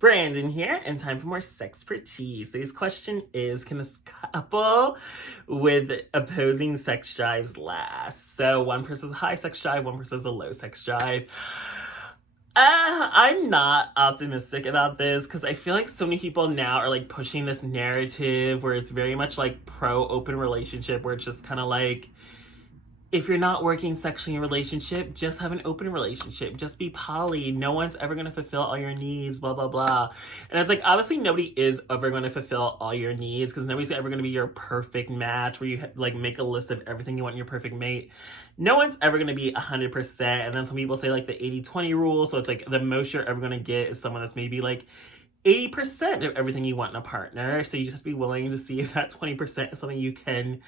Brandon here, and time for more SexxxPerTease. Today's question is, can a couple with opposing sex drives last? So one person's a high sex drive, one person's a low sex drive. I'm not optimistic about this because I feel like so many people now are like pushing this narrative where it's very much like pro open relationship, where it's just kind of like, if you're not working sexually in a relationship, just have an open relationship. Just be poly. No one's ever going to fulfill all your needs, blah, blah, blah. And it's like, obviously nobody is ever going to fulfill all your needs because nobody's ever going to be your perfect match where you like make a list of everything you want in your perfect mate. No one's ever going to be 100%. And then some people say like the 80-20 rule. So it's like the most you're ever going to get is someone that's maybe like 80% of everything you want in a partner. So you just have to be willing to see if that 20% is something you can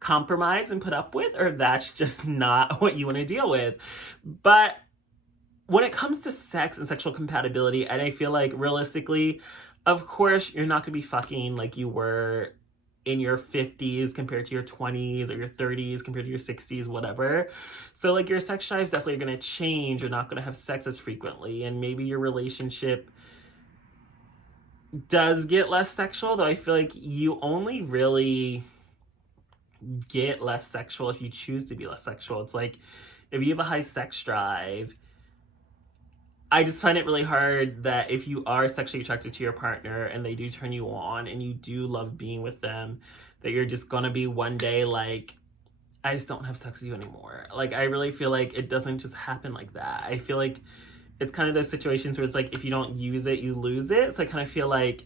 compromise and put up with, or if that's just not what you want to deal with. But when it comes to sex and sexual compatibility, and I feel like realistically, of course, you're not going to be fucking like you were in your 50s compared to your 20s, or your 30s compared to your 60s, whatever. So like your sex drives definitely are going to change. You're not going to have sex as frequently, and maybe your relationship does get less sexual, though I feel like you only really get less sexual if you choose to be less sexual. It's like, if you have a high sex drive, I just find it really hard that if you are sexually attracted to your partner and they do turn you on and you do love being with them, that you're just gonna be one day like, I just don't have sex with you anymore. Like, I really feel like it doesn't just happen like that. I feel like it's kind of those situations where it's like, if you don't use it, you lose it. So I kind of feel like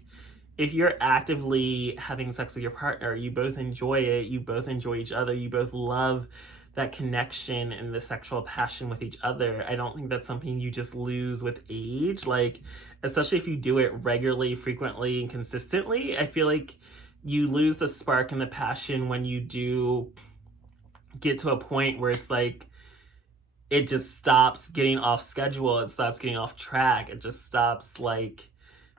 if you're actively having sex with your partner, you both enjoy it, you both enjoy each other, you both love that connection and the sexual passion with each other. I don't think that's something you just lose with age. Like, especially if you do it regularly, frequently, and consistently, I feel like you lose the spark and the passion when you do get to a point where it's like, it just stops getting off schedule, it stops getting off track, it just stops like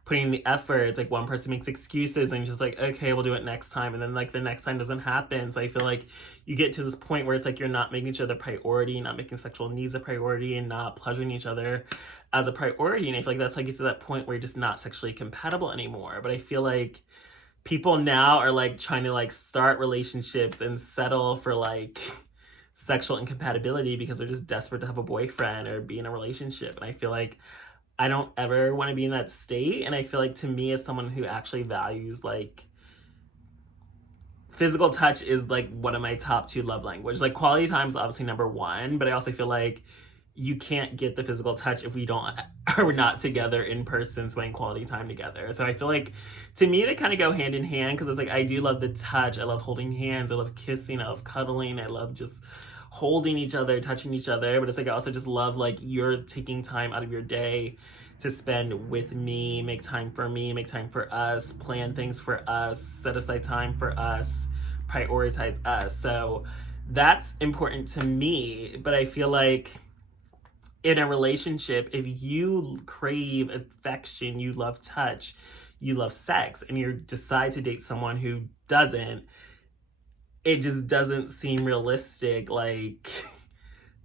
putting the effort. It's like one person makes excuses and just like, okay, we'll do it next time. And then like the next time doesn't happen. So I feel like you get to this point where it's like, you're not making each other a priority, not making sexual needs a priority, and not pleasuring each other as a priority. And I feel like that's like, it's to that point where you're just not sexually compatible anymore. But I feel like people now are like trying to like start relationships and settle for like sexual incompatibility because they're just desperate to have a boyfriend or be in a relationship. And I feel like I don't ever want to be in that state. And I feel like, to me, as someone who actually values like physical touch, is like one of my top 2 love language. Like, quality time is obviously number 1, but I also feel like you can't get the physical touch if we don't are not together in person spending quality time together. So I feel like, to me, they kind of go hand in hand, because it's like, I do love the touch, I love holding hands, I love kissing, I love cuddling, I love just holding each other, touching each other. But it's like, I also just love like you're taking time out of your day to spend with me, make time for me, make time for us, plan things for us, set aside time for us, prioritize us. So that's important to me. But I feel like in a relationship, if you crave affection, you love touch, you love sex, and you decide to date someone who doesn't, it just doesn't seem realistic. Like,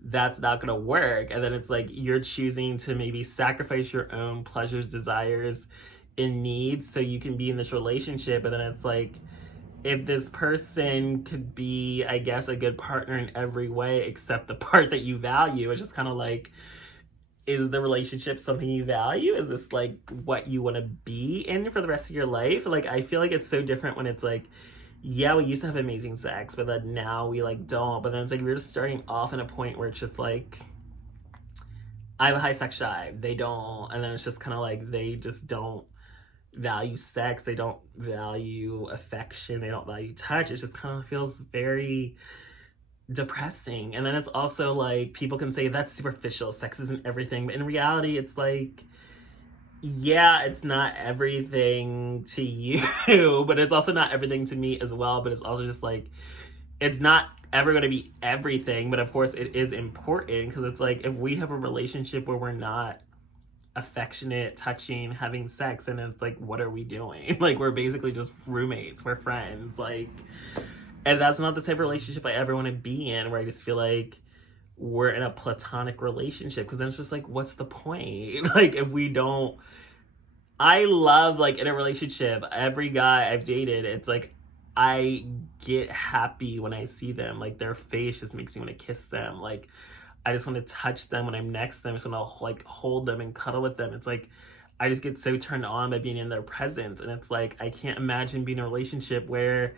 that's not gonna work. And then it's like, you're choosing to maybe sacrifice your own pleasures, desires, and needs so you can be in this relationship. And then it's like, if this person could be, I guess, a good partner in every way except the part that you value, it's just kind of like, is the relationship something you value? Is this like what you want to be in for the rest of your life? Like, I feel like it's so different when it's like, yeah, we used to have amazing sex, but then now we like don't. But then it's like, we're just starting off in a point where it's just like, I have a high sex drive, they don't. And then it's just kind of like, they just don't value sex, they don't value affection, they don't value touch. It just kind of feels very depressing. And then it's also like, people can say that's superficial, sex isn't everything. But in reality, it's like, yeah, it's not everything to you, but it's also not everything to me as well. But it's also just like, it's not ever going to be everything. But of course, it is important, because it's like, if we have a relationship where we're not affectionate, touching, having sex, and it's like, what are we doing? Like, we're basically just roommates, we're friends. Like, and that's not the type of relationship I ever want to be in, where I just feel like we're in a platonic relationship, because then it's just like, what's the point? Like, if we don't I love, like, in a relationship, every guy I've dated, it's like, I get happy when I see them. Like, their face just makes me want to kiss them. Like, I just want to touch them when I'm next to them. I just want to, like, hold them and cuddle with them. It's like, I just get so turned on by being in their presence. And it's like, I can't imagine being in a relationship where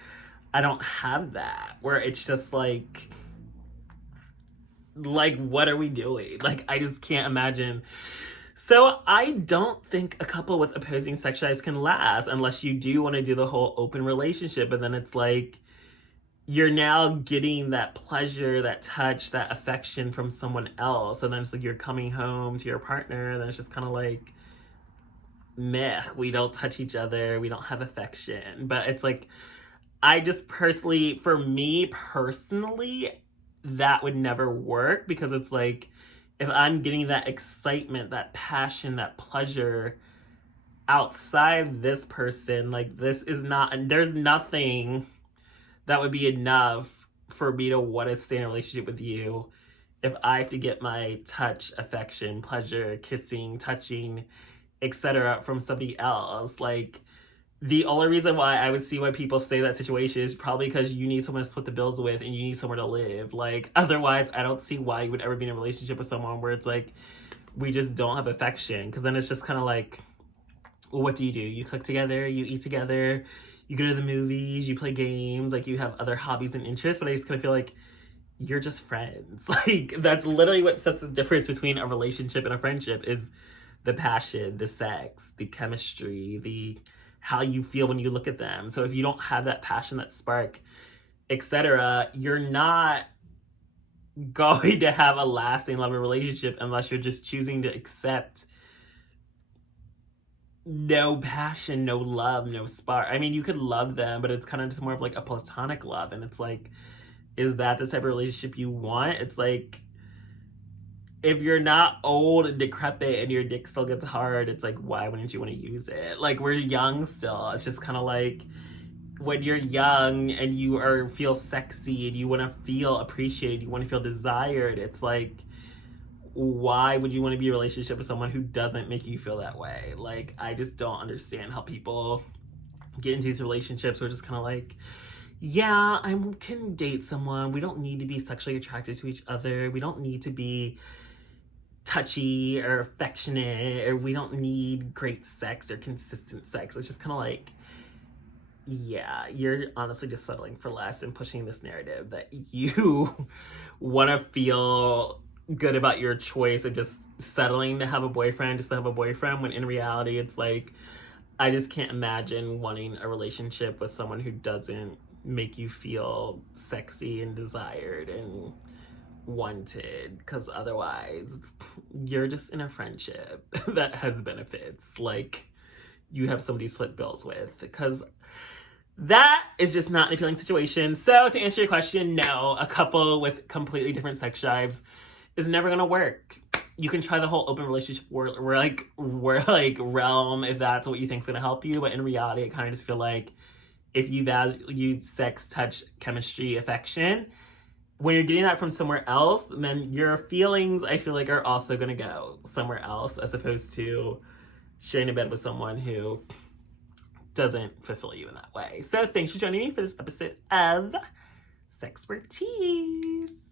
I don't have that. Where it's just like, what are we doing? Like, I just can't imagine. So I don't think a couple with opposing sex drives can last unless you do want to do the whole open relationship. But then it's like, you're now getting that pleasure, that touch, that affection from someone else. And then it's like you're coming home to your partner, and then it's just kind of like, meh, we don't touch each other, we don't have affection. But it's like, I just personally, for me personally, that would never work, because it's like, if I'm getting that excitement, that passion, that pleasure outside this person, like, this is not, and there's nothing that would be enough for me to want to stay in a relationship with you if I have to get my touch, affection, pleasure, kissing, touching, etc. from somebody else. Like, the only reason why I would see why people stay in that situation is probably because you need someone to split the bills with and you need somewhere to live. Like, otherwise, I don't see why you would ever be in a relationship with someone where it's like, we just don't have affection. Because then it's just kind of like, well, what do? You cook together, you eat together, you go to the movies, you play games, like, you have other hobbies and interests. But I just kind of feel like you're just friends. Like, that's literally what sets the difference between a relationship and a friendship, is the passion, the sex, the chemistry, the how you feel when you look at them. So if you don't have that passion, that spark, etc., you're not going to have a lasting loving relationship unless you're just choosing to accept no passion, no love, no spark. I mean, you could love them, but it's kind of just more of like a platonic love. And it's like, is that the type of relationship you want? It's like, if you're not old and decrepit and your dick still gets hard, it's like, why wouldn't you want to use it? Like, we're young still. It's just kind of like, when you're young and you feel sexy and you want to feel appreciated, you want to feel desired, it's like, why would you want to be in a relationship with someone who doesn't make you feel that way? Like, I just don't understand how people get into these relationships where it's just kind of like, yeah, I can date someone. We don't need to be sexually attracted to each other. We don't need to be touchy or affectionate, or we don't need great sex or consistent sex. It's just kind of like, yeah, you're honestly just settling for less and pushing this narrative that you want to feel good about your choice of just settling to have a boyfriend just to have a boyfriend, when in reality it's like, I just can't imagine wanting a relationship with someone who doesn't make you feel sexy and desired and wanted, because otherwise you're just in a friendship that has benefits. Like, you have somebody to split bills with, because that is just not an appealing situation. So to answer your question, no, a couple with completely different sex drives is never gonna work. You can try the whole open relationship realm if that's what you think is gonna help you, but in reality, I kind of just feel like if you value sex, touch, chemistry, affection, when you're getting that from somewhere else, then your feelings, I feel like, are also gonna go somewhere else, as opposed to sharing a bed with someone who doesn't fulfill you in that way. So thanks for joining me for this episode of SexxPerTease.